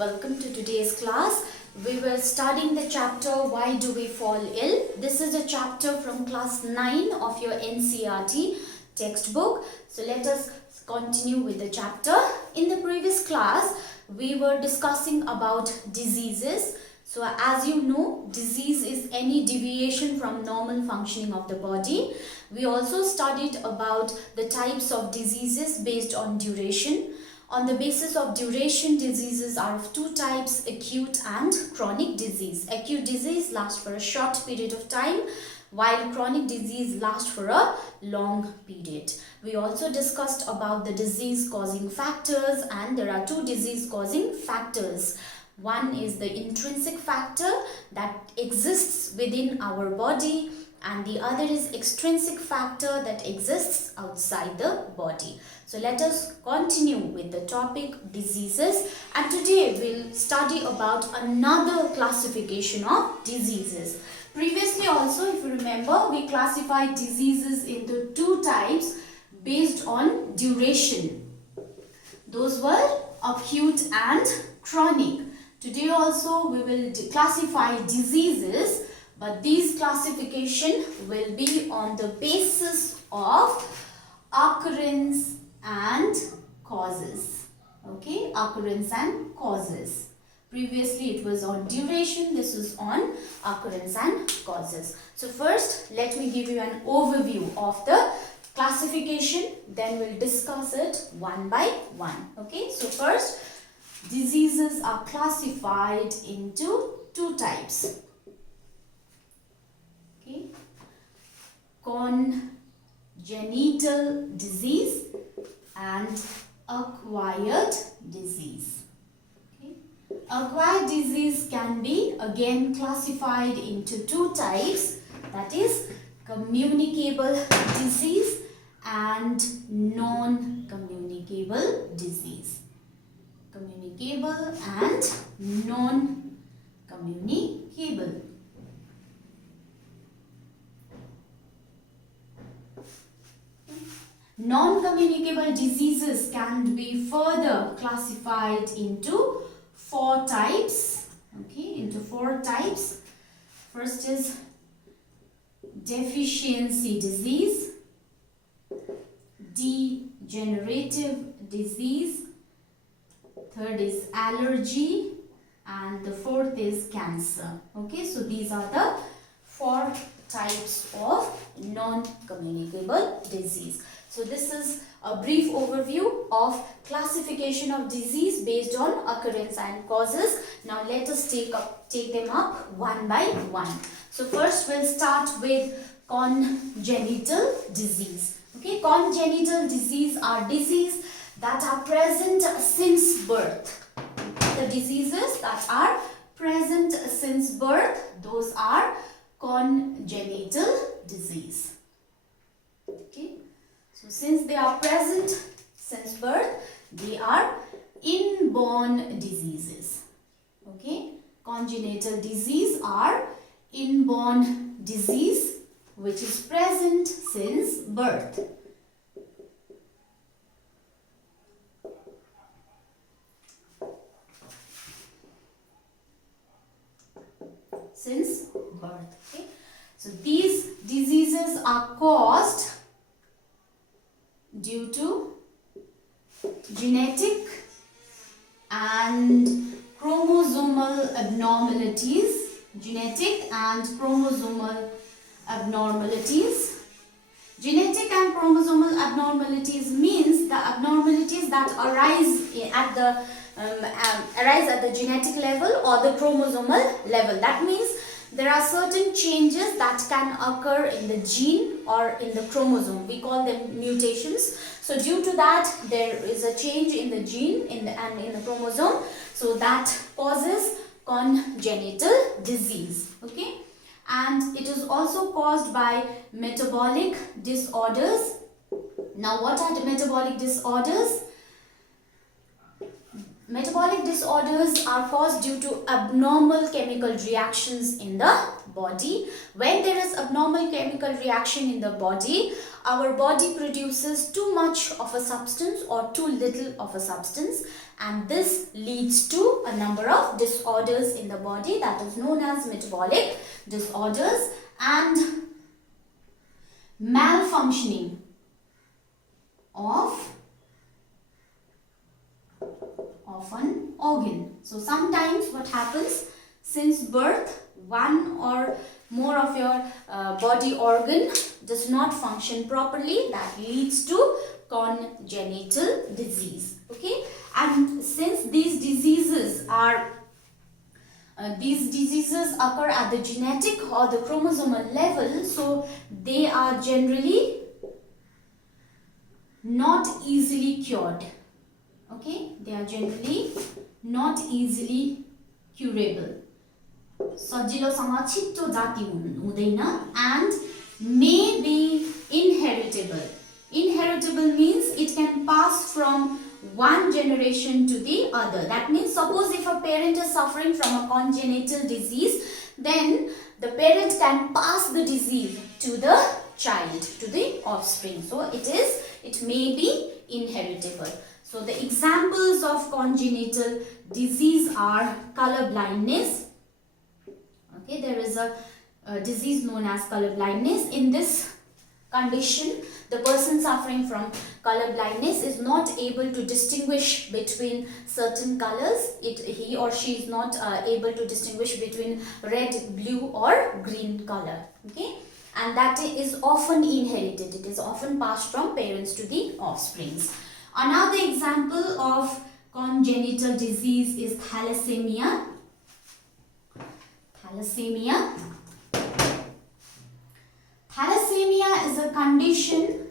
welcome to today's class. We were studying the chapter Why Do We Fall Ill? This is a chapter from class 9 of your NCERT textbook. So let us continue with the chapter. In the previous class, we were discussing about diseases. So as you know, disease is any deviation from normal functioning of the body. We also studied about the types of diseases based on duration. On the basis of duration, diseases are of two types, acute and chronic disease. Acute disease lasts for a short period of time, while chronic disease lasts for a long period. We also discussed about the disease causing factors, and there are two disease causing factors. One is the intrinsic factor that exists within our body, and the other is extrinsic factor that exists outside the body. So let us continue with the topic diseases, and today we'll study about another classification of diseases. Previously also, if you remember, we classified diseases into two types based on duration. Those were acute and chronic. Today also we will classify diseases, but these classification will be on the basis of occurrence and causes. Okay, occurrence and causes. Previously it was on duration, this is on occurrence and causes. So first let me give you an overview of the classification, then we'll discuss it one by one. Okay, so first, diseases are classified into two types. Okay, congenital disease and acquired disease. Okay. Acquired disease can be again classified into two types, that is communicable disease and non-communicable disease. Communicable and non-communicable. Non-communicable diseases can be further classified into four types. Okay, into four types. First is deficiency disease, degenerative disease, third is allergy, and the fourth is cancer. Okay, so these are the four types of non-communicable disease. So this is a brief overview of classification of disease based on occurrence and causes. Now let us take them up one by one. So first we'll start with congenital disease. Okay, congenital disease are diseases that are present since birth. The diseases that are present since birth, those are congenital disease. Okay, so since they are present since birth, they are inborn diseases. Okay, congenital disease are inborn disease which is present since birth. Since birth. Okay, so these diseases are caused due to genetic and chromosomal abnormalities. Genetic and chromosomal abnormalities. Genetic and chromosomal abnormalities means the abnormalities that arise at the genetic level or the chromosomal level. That means there are certain changes that can occur in the gene or in the chromosome. We call them mutations. So due to that, there is a change in the gene and in the chromosome. So that causes congenital disease. Okay, and it is also caused by metabolic disorders. Now what are the metabolic disorders? Metabolic disorders are caused due to abnormal chemical reactions in the body. When there is abnormal chemical reaction in the body, our body produces too much of a substance or too little of a substance, and this leads to a number of disorders in the body, that is known as metabolic disorders and malfunctioning of an organ. So sometimes what happens, since birth, one or more of your body organ does not function properly, that leads to congenital disease. Okay, and since these diseases occur at the genetic or the chromosomal level, so they are generally not easily cured. Okay, they are generally not easily curable. सजिलोसँग छिटो जाति हुँदैन and may be inheritable. Inheritable means it can pass from one generation to the other. That means suppose if a parent is suffering from a congenital disease, then the parent can pass the disease to the child, to the offspring. So it may be inheritable. So the examples of congenital disease are color blindness. Okay, there is a disease known as color blindness. In this condition, the person suffering from color blindness is not able to distinguish between certain colors. He or she is not able to distinguish between red, blue or green color. Okay, and that is often inherited. It is often passed from parents to the offsprings. Another example of congenital disease is thalassemia. Thalassemia is a condition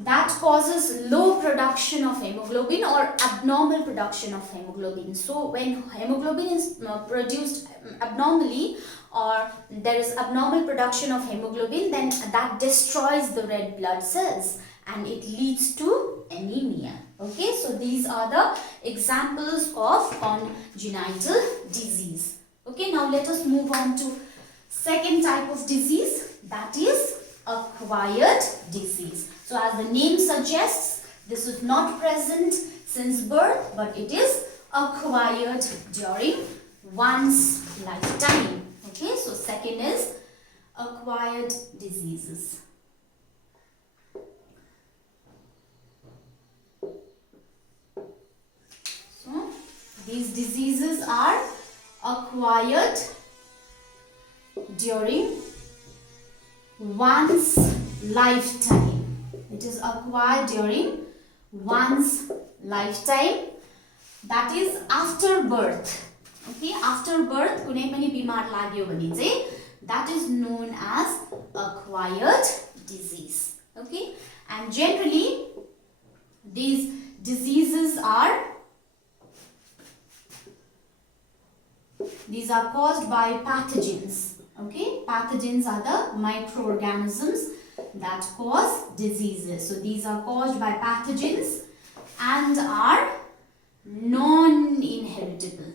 that causes low production of hemoglobin or abnormal production of hemoglobin. So when hemoglobin is produced abnormally, or there is abnormal production of hemoglobin, then that destroys the red blood cells and it leads to anemia. Okay, so these are the examples of congenital disease. Okay, now let us move on to second type of disease, that is acquired disease. So as the name suggests, this is not present since birth, but it is acquired during one's lifetime. Okay, so second is acquired diseases. So these diseases are acquired during one's lifetime. It is acquired during one's lifetime, that is after birth. Okay, after birth कुनै पनि बिमार लाग्यो भने चाहिँ that is known as acquired disease. Okay, and generally these diseases are caused by pathogens. Okay, pathogens are the microorganisms that cause diseases. So these are caused by pathogens and are non-inheritable.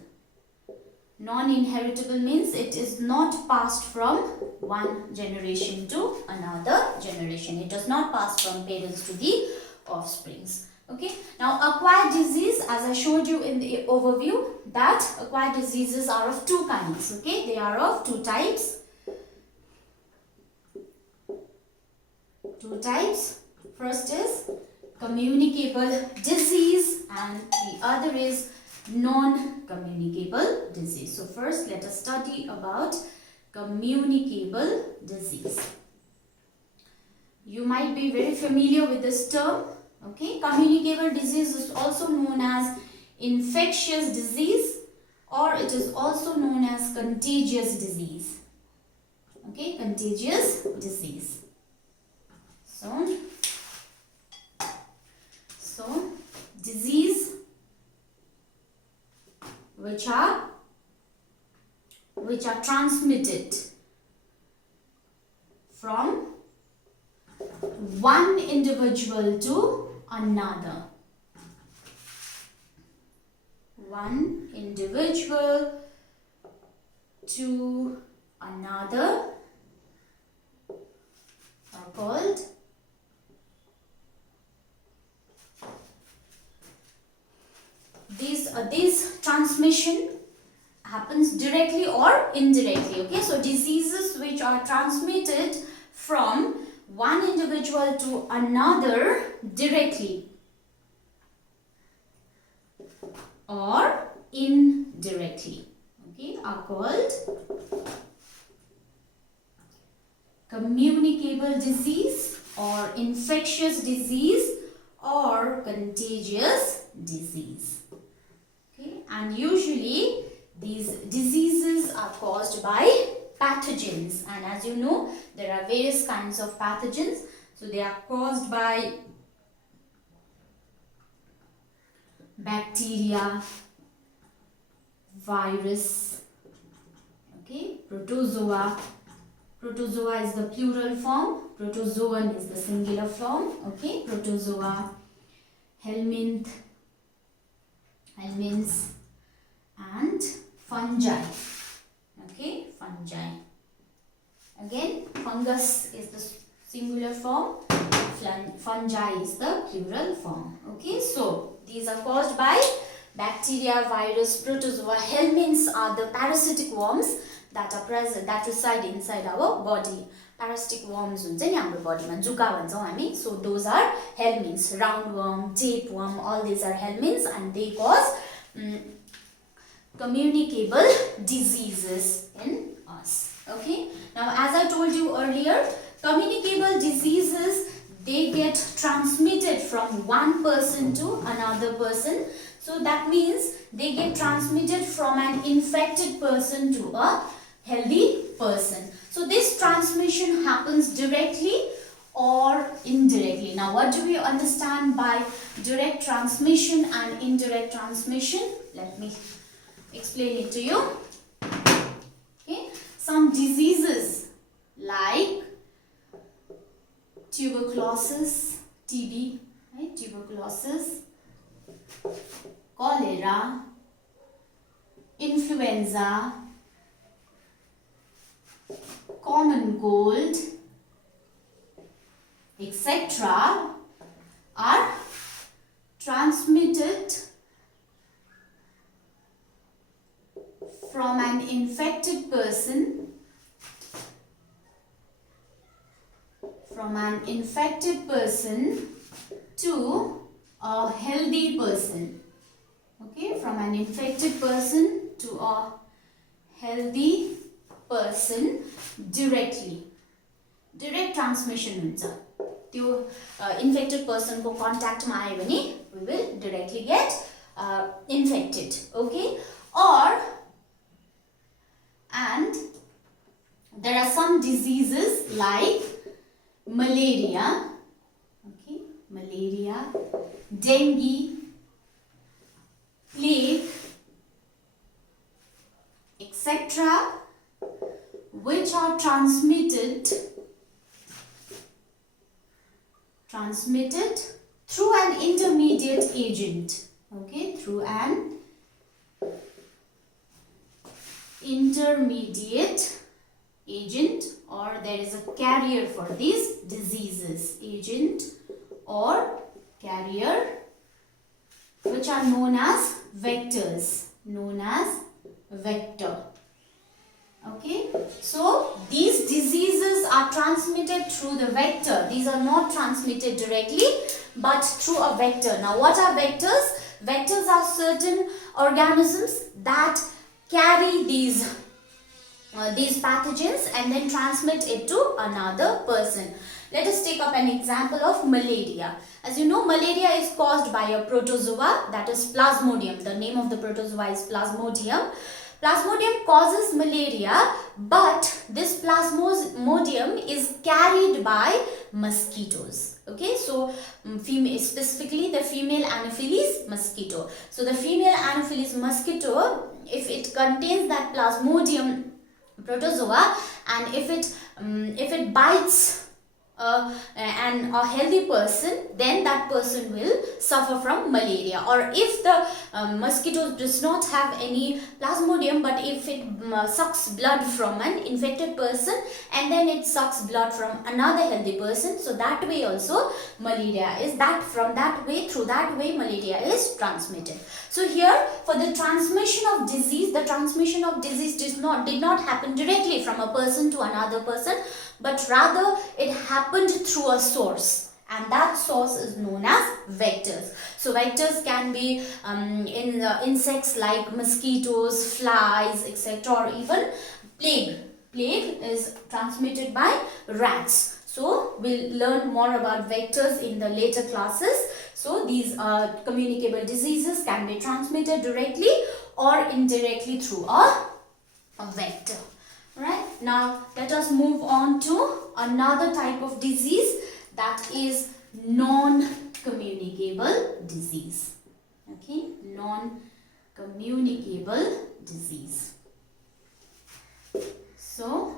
Non-inheritable means it is not passed from one generation to another generation. It does not pass from parents to the offsprings. Okay, now acquired disease, as I showed you in the overview, that acquired diseases are of two kinds. Okay, they are of two types. Two types. First is communicable disease and the other is non-communicable disease. So first let us study about communicable disease. You might be very familiar with this term. Okay, communicable disease is also known as infectious disease, or it is also known as contagious disease. Okay, contagious disease. So disease which are transmitted from one individual to another. One individual to another are called these transmission happens directly or indirectly. Okay, so diseases which are transmitted from one individual to another directly or indirectly, okay, are called communicable disease or infectious disease or contagious disease. Okay, and usually these diseases are caused by pathogens, and as you know there are various kinds of pathogens. So they are caused by bacteria, virus, okay, protozoa. Protozoa is the plural form, protozoan is the singular form, okay, protozoa, helminth, helminths, and fungi, okay, fungi. Again, fungus is the singular form, fungi is the plural form, okay. So these are caused by bacteria, virus, protozoa. Helminths are the parasitic worms that are present, that reside inside our body. Parasitic worms हुन्छ नि हाम्रो बडीमा, जुका भन्छौं हामी. So those are helminths. Roundworm, tapeworm, all these are helminths and they cause communicable diseases in us. Okay. Now as I told you earlier, communicable diseases, they get transmitted from one person to another person. So that means they get transmitted from an infected person to a healthy person. So this transmission happens directly or indirectly. Now what do we understand by direct transmission and indirect transmission? Let me explain it to you. Okay. Some diseases like tuberculosis, TB, right? Tuberculosis, cholera, influenza, common cold, etc. are transmitted from an infected person to a healthy person. Okay, from an infected person to a healthy person directly. Direct transmission हुन्छ. त्यो infected person को contact मा आयो भने we will directly get infected. Okay, or and there are some diseases like malaria, okay, malaria, dengue, plague, etc., which are transmitted through an intermediate agent. Okay, through an intermediate agent, or there is a carrier for these diseases, agent or carrier, which are known as vectors, vector. Okay, so these diseases are transmitted through the vector. These are not transmitted directly but through a vector. Now what are vectors? Vectors are certain organisms that carry these pathogens and then transmit it to another person. Let us take up an example of malaria. As you know, malaria is caused by a protozoa, that is Plasmodium. The name of the protozoa is Plasmodium. Plasmodium causes malaria, but this Plasmodium is carried by mosquitoes. Okay, so specifically the female Anopheles mosquito. So the female Anopheles mosquito, if it contains that Plasmodium protozoa and if it bites and a healthy person, then that person will suffer from malaria. Or if the mosquito does not have any plasmodium, but if it sucks blood from an infected person and then it sucks blood from another healthy person, so that way also malaria is through that way malaria is transmitted. So here, for the transmission of disease, did not happen directly from a person to another person, but rather it happened through a source, and that source is known as vectors. So vectors can be in insects like mosquitoes, flies, etc., or even plague. Plague is transmitted by rats. So we'll learn more about vectors in the later classes. So these communicable diseases can be transmitted directly or indirectly through a vector. Right, now let us move on to another type of disease, that is non-communicable disease. Okay, non-communicable disease. So,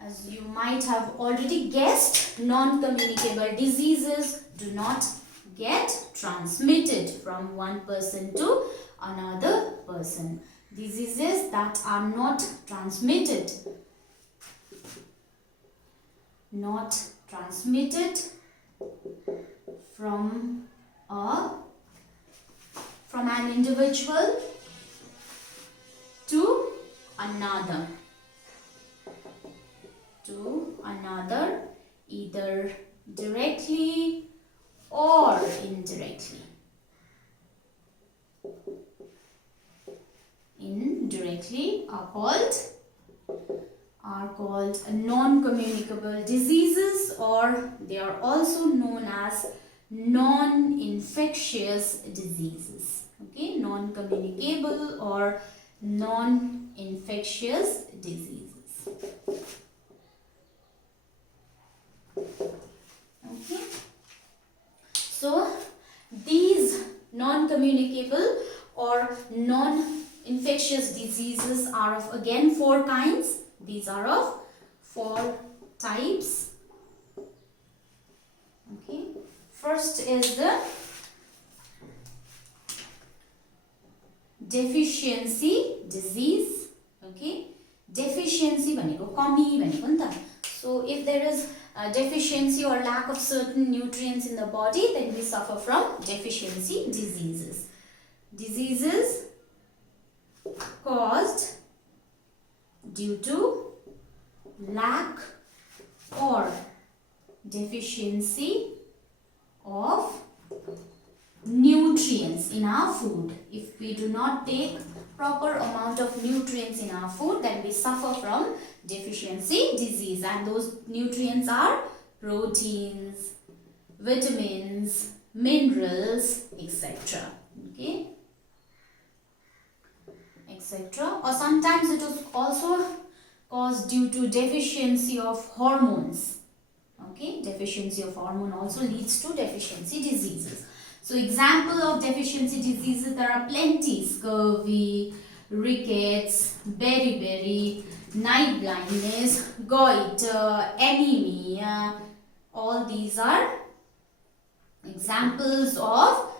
as you might have already guessed, non-communicable diseases do not get transmitted from one person to another person. Diseases that are not transmitted from an individual to another either directly or indirectly. Are called non-communicable diseases, or they are also known as non-infectious diseases. Okay, non-communicable or non-infectious diseases. Okay, so these non-communicable or non-infectious diseases are of again 4 kinds. These are of 4 types. Okay, first is the deficiency disease. Okay, deficiency भनेको कमी भनेको नि त. So if there is a deficiency or lack of certain nutrients in the body, then we suffer from deficiency diseases. Diseases caused due to lack or deficiency of nutrients in our food. If we do not take proper amount of nutrients in our food, then we suffer from deficiency disease, and those nutrients are proteins, vitamins, minerals, etc. Okay, etc. Or sometimes it is also caused due to deficiency of hormones. Okay, deficiency of hormone also leads to deficiency diseases. So example of deficiency diseases, there are plenty: scurvy, rickets, beriberi, night blindness, goiter, anemia. All these are examples of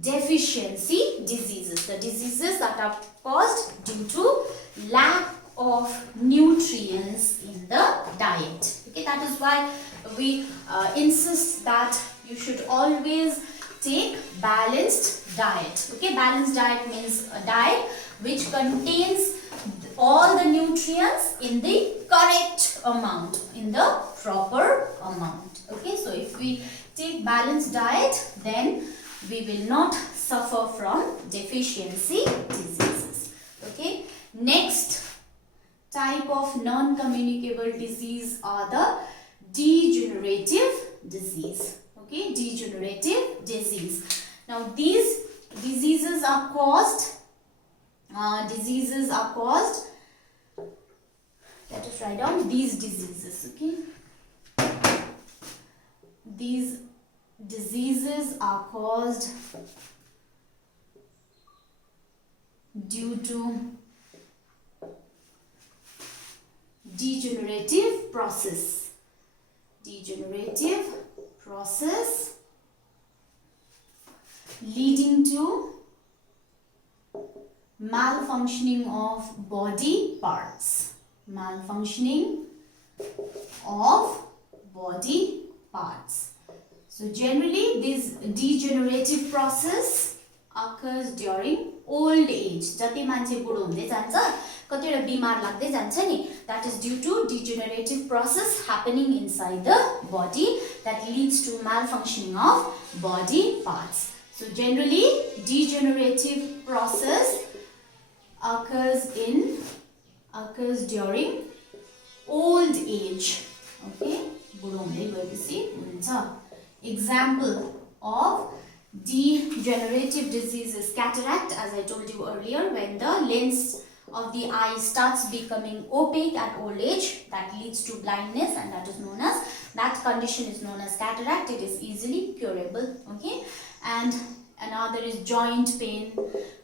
deficiency diseases, the diseases that are caused due to lack of nutrients in the diet. Okay, that is why we insist that you should always take balanced diet. Okay, balanced diet means a diet which contains all the nutrients in the correct amount, in the proper amount. Okay, so if we take balanced diet, then we will not suffer from deficiency diseases. Okay, next type of non-communicable disease are the degenerative disease. Okay, degenerative disease. Now these diseases are caused, let us write down these diseases. Okay, these diseases are caused due to degenerative process. Degenerative process leading to malfunctioning of body parts. Malfunctioning of body parts. So generally this degenerative process occurs during old age. जति मान्छे बुढो हुँदै जान्छ कतिवटा बिमार लाग्दै जान्छ नि, that is due to degenerative process happening inside the body that leads to malfunctioning of body parts. So generally degenerative process occurs during old age. Okay, बुढो हुँदै गएपछि हुन्छ. Example of degenerative diseases: cataract, as I told you earlier, when the lens of the eye starts becoming opaque at old age, that leads to blindness, and that condition is known as cataract. It is easily curable. Okay, and another is joint pain,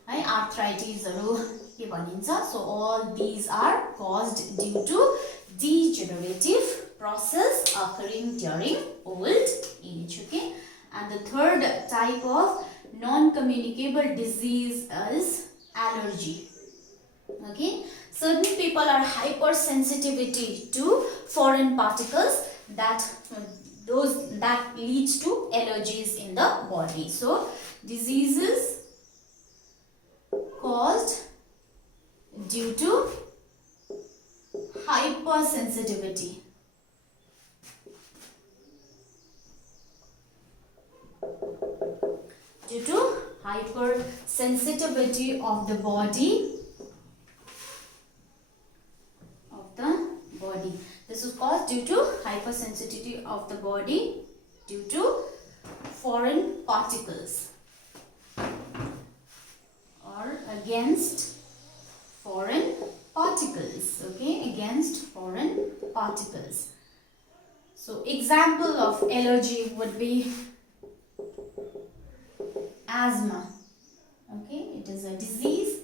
right? Arthritis, so all these are caused due to degenerative process occurring during old age. Okay, and the third type of non-communicable disease is allergy. Okay, certain people are hypersensitivity to foreign particles that leads to allergies in the body. So diseases caused due to hypersensitivity. Due to hypersensitivity of the body. This is caused due to hypersensitivity of the body due to foreign particles or against foreign particles. Okay, against foreign particles. So example of allergy would be asthma. Okay, it is a disease.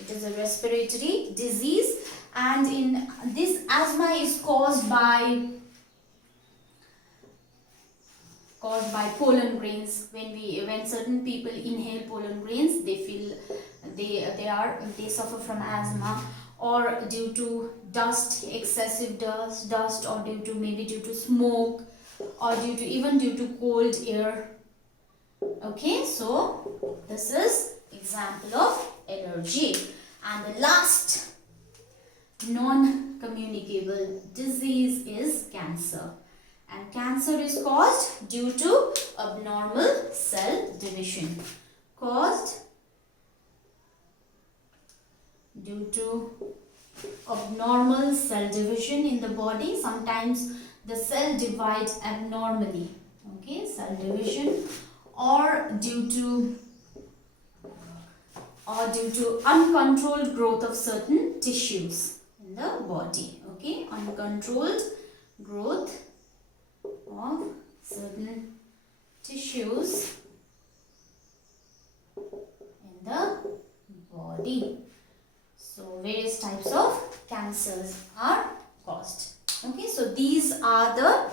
It is a respiratory disease, and in this asthma is caused by pollen grains. When certain people inhale pollen grains, they feel they suffer from asthma, or due to dust, excessive dust, or due to smoke, or even due to cold air. Okay, so this is example of allergy. And the last non-communicable disease is cancer. And cancer is caused due to abnormal cell division. Caused due to abnormal cell division in the body. Sometimes the cell divides abnormally. Okay, cell division, or due to uncontrolled growth of certain tissues in the body. Okay, uncontrolled growth of certain tissues in the body. So various types of cancers are caused. Okay, so these are the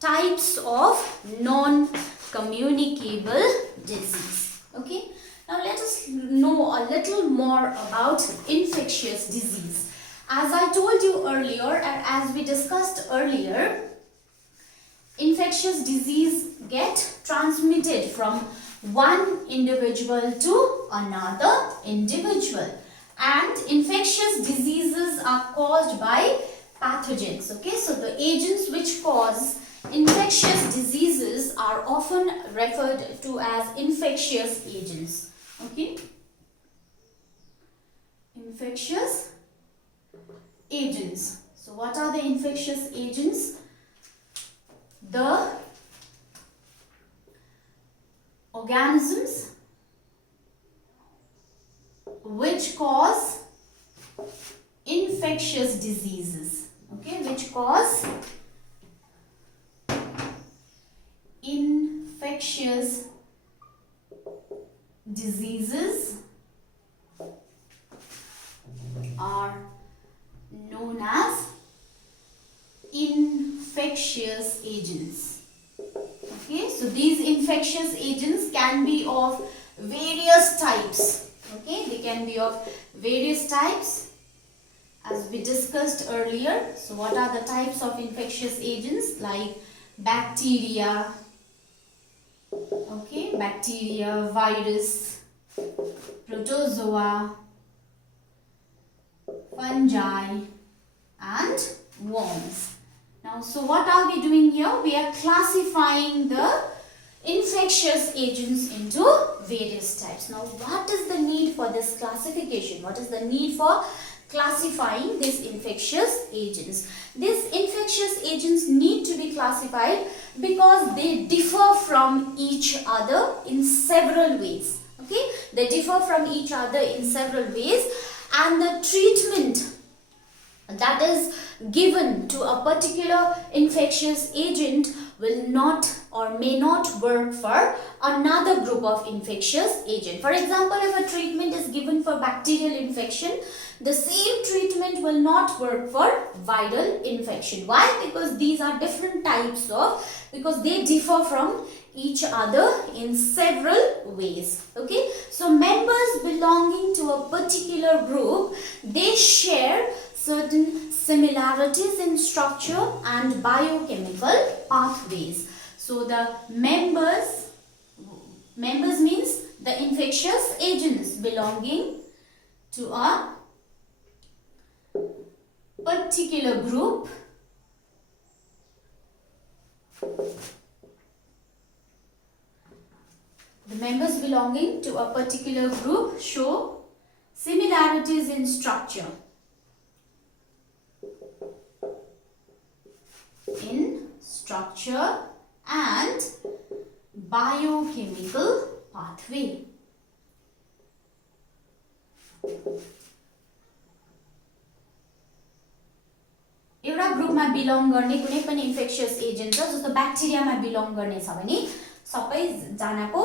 types of non-communicable disease. Okay, now let us know a little more about infectious disease. As I told you earlier, and as we discussed earlier, infectious disease get transmitted from one individual to another individual, and infectious diseases are caused by pathogens. Okay, so the agents which cause infectious diseases are often referred to as infectious agents. Okay, infectious agents. So what are the infectious agents? The organisms which cause infectious diseases. Okay, which cause infectious diseases are known as infectious agents. Okay, so these infectious agents can be of various types. Okay, they can be of various types as we discussed earlier. So what are the types of infectious agents? Like bacteria, okay, bacteria, virus, protozoa, fungi and worms. Now, so what are we doing here? We are classifying the infectious agents into various types. Now, what is the need for this classification? What is the need for classifying these infectious agents? These infectious agents need to be classified because they differ from each other in several ways. Okay, they differ from each other in several ways, and the treatment that is given to a particular infectious agent will not or may not work for another group of infectious agent. For example, if a treatment is given for bacterial infection, the same treatment will not work for viral infection. Why? Because these are different types of, because they differ from each other in several ways. Okay, so members belonging to a particular group, they share certain similarities in structure and biochemical pathways. So the members means the infectious agents belonging to a particular group show similarities in structure, and biochemical pathway. एउटा ग्रुपमा belong गर्ने कुनै पनि infectious agent छ, जस्तो ब्याक्टेरियामा belong गर्ने छ भने सबै जनाको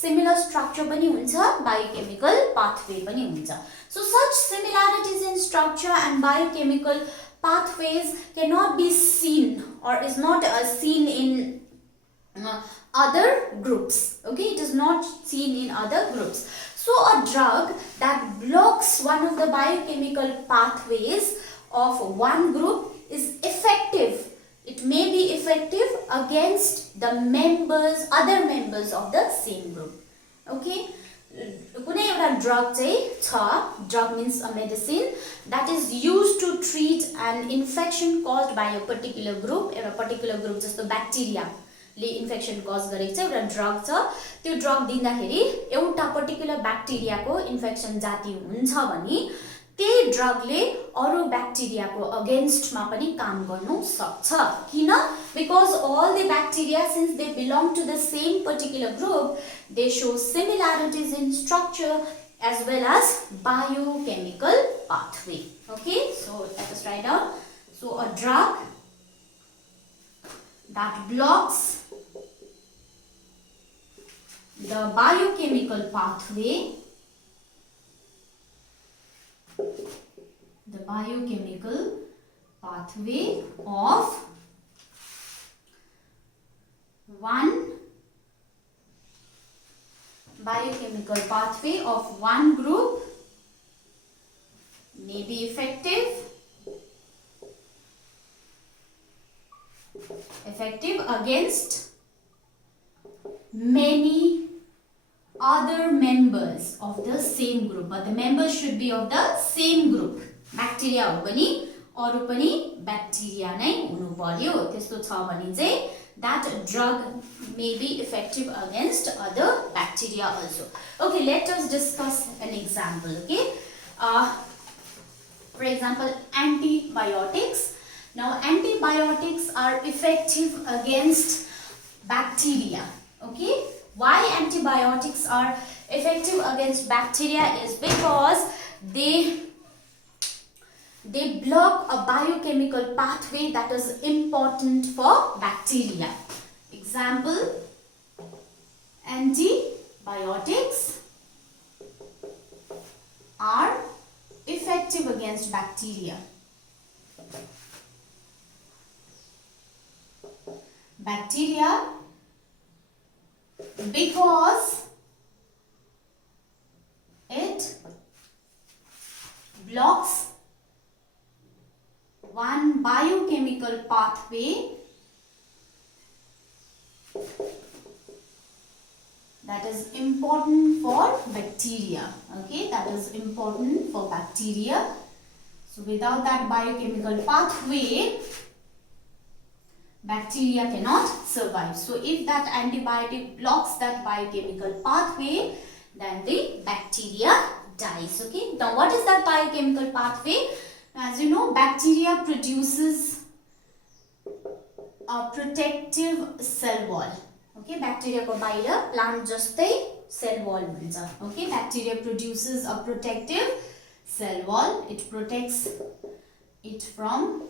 सिमिलर स्ट्रक्चर पनि हुन्छ, बायोकेमिकल पाथवे पनि हुन्छ. So such similarities in structure and biochemical pathways cannot be seen or is not seen in other groups. Okay, it is not seen in other groups. So a drug that blocks one of the biochemical pathways of one group is effective. It may be effective against the other members of the same group. Okay, कुनै एउटा drug चाहिँ छ, drug means a medicine that is used to treat an infection caused by a particular group. एउटा particular group जस्तो bacteria ले infection कज गरेको छ, एउटा ड्रग छ, त्यो ड्रग दिँदाखेरि एउटा पर्टिकुलर ब्याक्टेरियाको इन्फेक्सन जाति हुन्छ भने त्यही ड्रगले अरु ब्याक्टेरियाको अगेन्स्टमा पनि काम गर्नु सक्छ. किन? Because all the bacteria, since they belong to the same particular group, they show similarities in structure as well as biochemical pathway. Okay, so let us write down. So a drug that blocks the biochemical pathway of one group may be effective against many other members of the same group, but the members should be of the same group. Bacteria हो पनि अरु पनि bacteria नै हुनु पर्यो. त्यस्तो छ भने चाहिँ that drug may be effective against other bacteria also. Okay, let us discuss an example. Okay, for example, antibiotics. Now antibiotics are effective against bacteria. Okay, why antibiotics are effective against bacteria is because they block a biochemical pathway that is important for bacteria. Example, antibiotics are effective against bacteria. Because it blocks one biochemical pathway that is important for bacteria. Okay, that is important for bacteria. So without that biochemical pathway, bacteria cannot survive. So if that antibiotic blocks that biochemical pathway, then the bacteria dies. Okay, now what is that biochemical pathway? As you know, bacteria produces a protective cell wall. Okay, bacteria ko bahira plant jastai cell wall huncha. Okay, bacteria produces a protective cell wall. It protects it from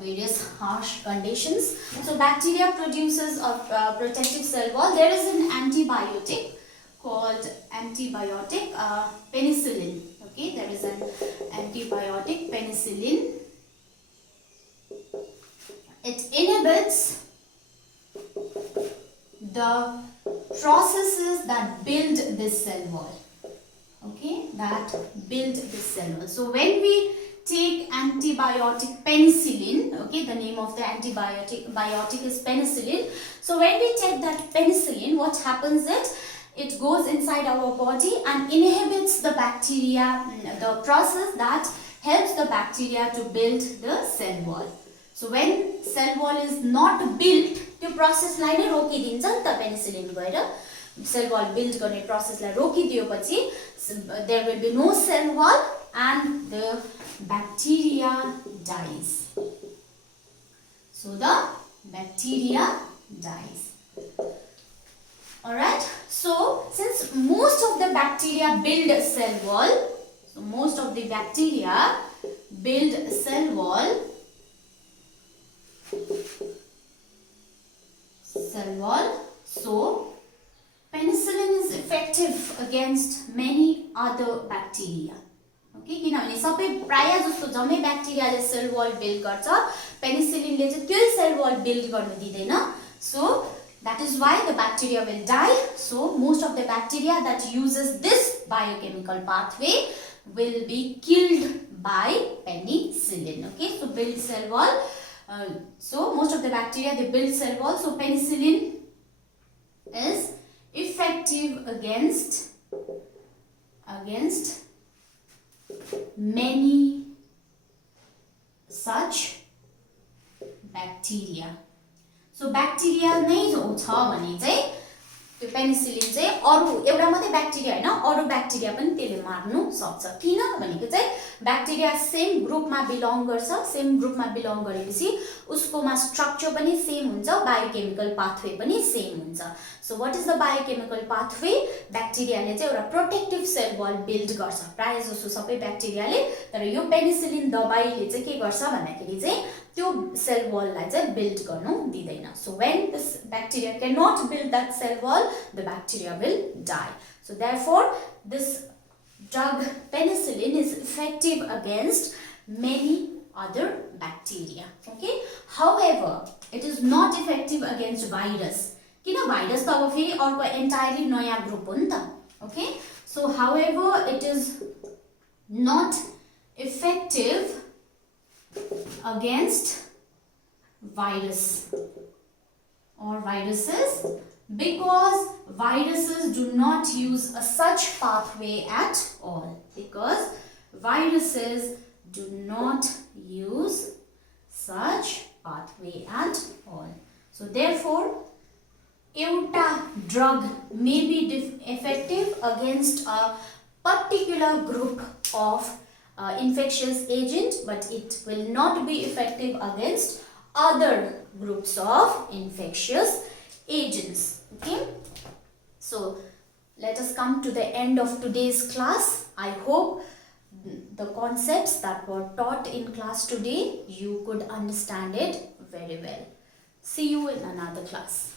various harsh conditions. So bacteria produces a protective cell wall. There is an antibiotic called penicillin. Okay, there is an antibiotic penicillin. It inhibits the processes that build this cell wall. Okay, that build this cell wall. So when we take antibiotic penicillin, okay, the name of the antibiotic is penicillin. So when we take that penicillin, what happens is it goes inside our body and inhibits the bacteria, the process that helps the bacteria to build the cell wall. So when cell wall is not built, the process लाई नै रोकिदिन्छ नि त penicillin गएर cell wall build गर्ने process lie रोकिदिएपछि there will be no cell wall and the bacteria dies. So the bacteria dies. Alright, so since most of the bacteria build cell wall, so most of the bacteria build cell wall, so penicillin is effective against many other bacteria. Okay, किनभने सबै प्राय जस्तो जम्मै ब्याक्टेरियाले cell वल build गर्छ, पेनिसिलिनले चाहिँ त्यो cell वल बिल्ड गर्न दिदैन. So that is why the bacteria will die. So most of the bacteria that uses this biochemical pathway will be killed by penicillin. Okay, so build cell wall. So most of the bacteria, they build cell wall. So penicillin is effective against many such bacteria. So bacteria नै जो छ भने चाहिँ त्यो penicillin चाहिँ अरु एउटा मात्रै ब्याक्टेरिया हैन, अरु ब्याक्टेरिया पनि त्यसले मार्नु सक्छ. किन भनेको चाहिँ ब्याक्टेरिया सेम ग्रुपमा बिलोङ गर्छ. सेम ग्रुपमा बिलोङ गरेपछि उसकोमा स्ट्रक्चर पनि सेम हुन्छ, बायोकेमिकल पाथवे पनि सेम हुन्छ. So what is the biochemical pathway? ब्याक्टेरियाले चाहिँ एउटा प्रोटेक्टिभ सेल वल बिल्ड गर्छ प्राय जसो सबै ब्याक्टेरियाले. तर यो पेनिसिलिन दबाईले चाहिँ के गर्छ भन्दाखेरि चाहिँ त्यो सेल वललाई चाहिँ बिल्ड गर्नु दिदैन. So when this bacteria cannot build that cell wall, the bacteria will die. So therefore this drug penicillin is effective against many other bacteria. Okay, however it is not effective against virus. किन virus त अब फेरि अर्को entirely नयाँ group हो नि त. Okay, so however it is not effective against virus or viruses because viruses do not use such pathway at all. Because viruses do not use such pathway at all. So therefore एउटा drug may be effective against a particular group of infectious agent, but it will not be effective against other groups of infectious agents. Okay, so let us come to the end of today's class. I hope the concepts that were taught in class today you could understand it very well. See you in another class.